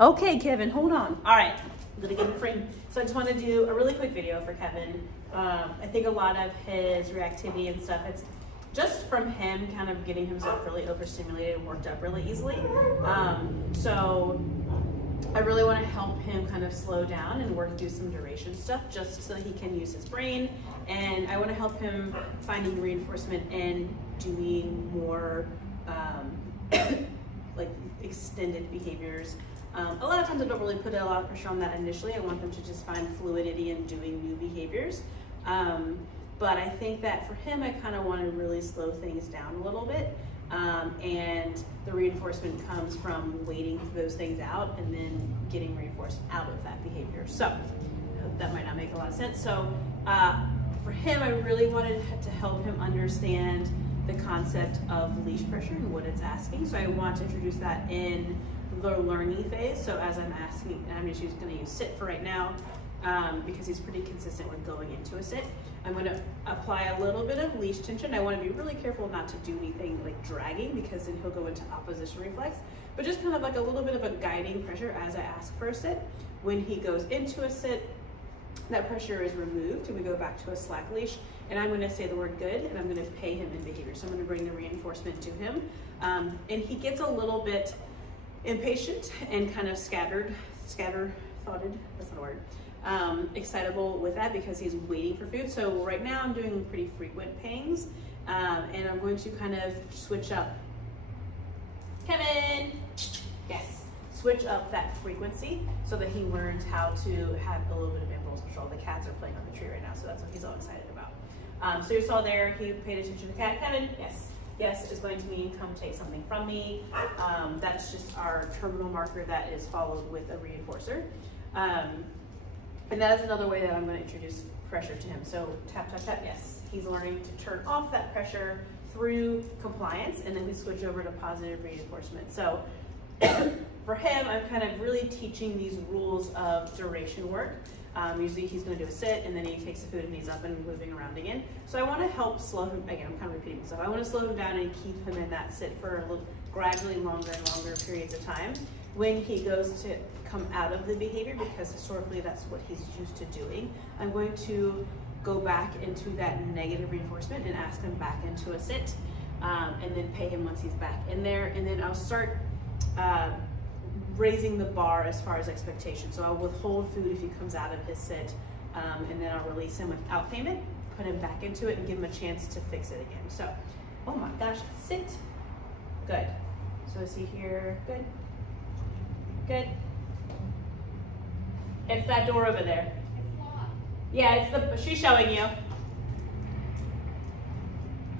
Okay, Kevin, hold on. All right, I'm gonna get in frame. So I just want to do a really quick video for Kevin. I think a lot of his reactivity and stuff, it's just from him kind of getting himself really overstimulated and worked up really easily. So I really want to help him kind of slow down and work through some duration stuff just so that he can use his brain. And I want to help him finding reinforcement and doing more like extended behaviors. A lot of times I don't really put a lot of pressure on that initially. I want them to just find fluidity in doing new behaviors. But I think that for him, I kind of want to really slow things down a little bit. And the reinforcement comes from waiting for those things out and then getting reinforced out of that behavior. So that might not make a lot of sense. So for him, I really wanted to help him understand the concept of leash pressure and what it's asking. So I want to introduce that in the learning phase. So as I'm asking, I'm just going to use sit for right now because he's pretty consistent with going into a sit. I'm going to apply a little bit of leash tension. I want to be really careful not to do anything like dragging because then he'll go into opposition reflex, but just kind of like a little bit of a guiding pressure as I ask for a sit. When he goes into a sit, that pressure is removed and we go back to a slack leash, and I'm going to say the word good and I'm going to pay him in behavior. So I'm going to bring the reinforcement to him. And he gets a little bit impatient and kind of scattered-thoughted, that's not a word, excitable with that because he's waiting for food. So right now I'm doing pretty frequent pangs, and I'm going to kind of switch up. Kevin, yes, switch up that frequency so that he learns how to have a little bit of impulse control. The cats are playing on the tree right now, so that's what he's all excited about. So you saw there, he paid attention to the cat. Kevin, yes. Yes is going to mean come take something from me. That's just our terminal marker that is followed with a reinforcer. And that is another way that I'm going to introduce pressure to him. So tap, tap, tap, yes. He's learning to turn off that pressure through compliance, and then we switch over to positive reinforcement. So for him, I'm kind of really teaching these rules of duration work. Usually he's going to do a sit and then he takes the food and he's up and moving around again. So I want to help slow him, again, I'm kind of repeating myself. I want to slow him down and keep him in that sit for a little, gradually longer and longer periods of time when he goes to come out of the behavior, because historically that's what he's used to doing. I'm going to go back into that negative reinforcement and ask him back into a sit, and then pay him once he's back in there. And then I'll start raising the bar as far as expectation. So I'll withhold food if he comes out of his sit, and then I'll release him without payment, put him back into it, and give him a chance to fix it again. So, oh my gosh, sit, good. So see here, good, good. It's that door over there. Yeah, it's the, she's showing you.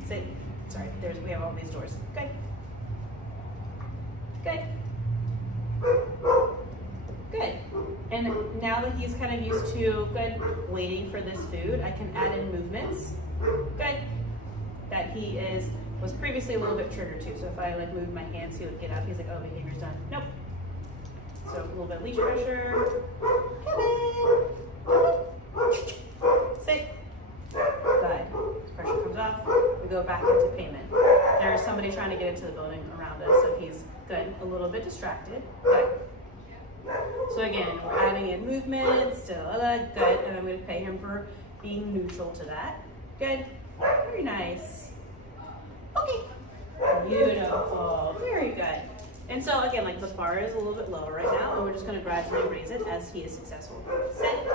Sit, sorry, we have all these doors. Good, good. Good. And now that he's kind of used to waiting for this food, I can add in movements. Good. That he was previously a little bit triggered too. So if I like moved my hands, he would get up. He's like, oh, behavior's done. Nope. So a little bit of leash pressure. Sit. Good. Pressure comes off. We go back into payment. There's somebody trying to get into the building around us, so he's good. A little bit distracted. Good. So again, we're adding in movement, still good, and I'm going to pay him for being neutral to that. Good. Very nice. Okay. Beautiful. Very good. And so again, like the bar is a little bit lower right now, and we're just going to gradually raise it as he is successful. Sit.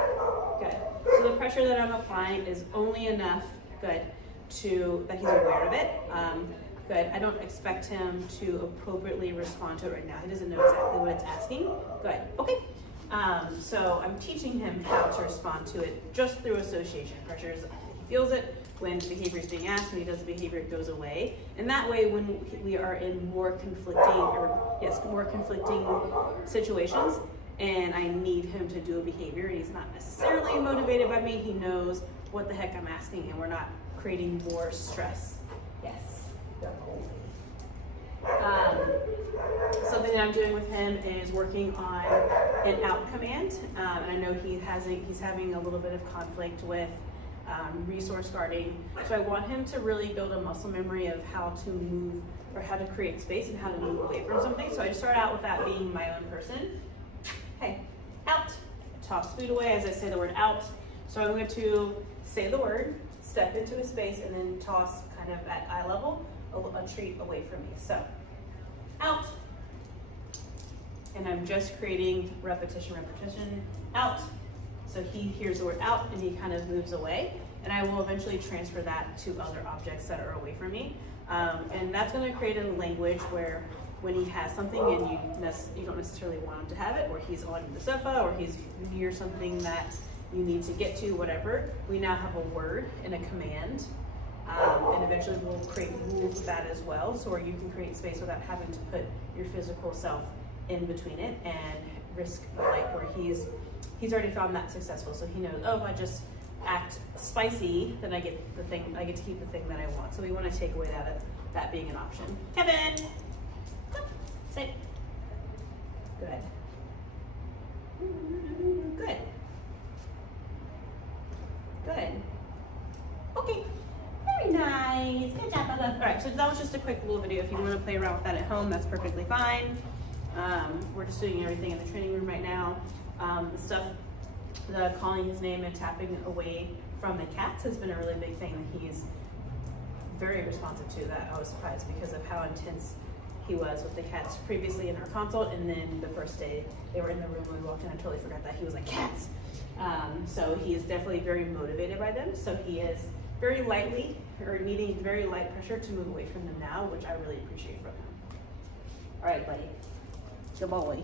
Good. So the pressure that I'm applying is only enough, good, that he's aware of it. Good. I don't expect him to appropriately respond to it right now. He doesn't know exactly what it's asking. Good. Okay. So I'm teaching him how to respond to it just through association. Pressure is, he feels it. When behavior is being asked, when he does the behavior, it goes away. And that way, when we are in more conflicting situations, and I need him to do a behavior, and he's not necessarily motivated by me, he knows what the heck I'm asking, and we're not creating more stress. Yes. Something that I'm doing with him is working on an out command, and I know he's having a little bit of conflict with resource guarding. So I want him to really build a muscle memory of how to move, or how to create space and how to move away from something. So I start out with that being my own person. toss food away as I say the word out. So I'm going to say the word, step into a space, and then toss kind of at eye level a treat away from me. So out. And I'm just creating repetition, out. So he hears the word out and he kind of moves away. And I will eventually transfer that to other objects that are away from me. And that's going to create a language where when he has something and you don't necessarily want him to have it, or he's on the sofa, or he's near something that you need to get to, whatever, we now have a word and a command. And eventually we'll create rules with that as well, so where you can create space without having to put your physical self in between it and risk like where he's already found that successful, so he knows, oh, if I just act spicy, then I get to keep the thing that I want. So we want to take away that being an option. Kevin, sit. Good. Good. Good. Okay. Very nice. Good job, Bubba. All right, so that was just a quick little video. If you want to play around with that at home, that's perfectly fine. We're just doing everything in the training room right now. The calling his name and tapping away from the cats has been a really big thing that he's very responsive to. That I was surprised because of how intense he was with the cats previously in our consult, and then the first day they were in the room when we walked in, I totally forgot that he was like, cats! So he is definitely very motivated by them. So he is very lightly, or needing very light pressure to move away from them now, which I really appreciate from him. All right, buddy. Good boy.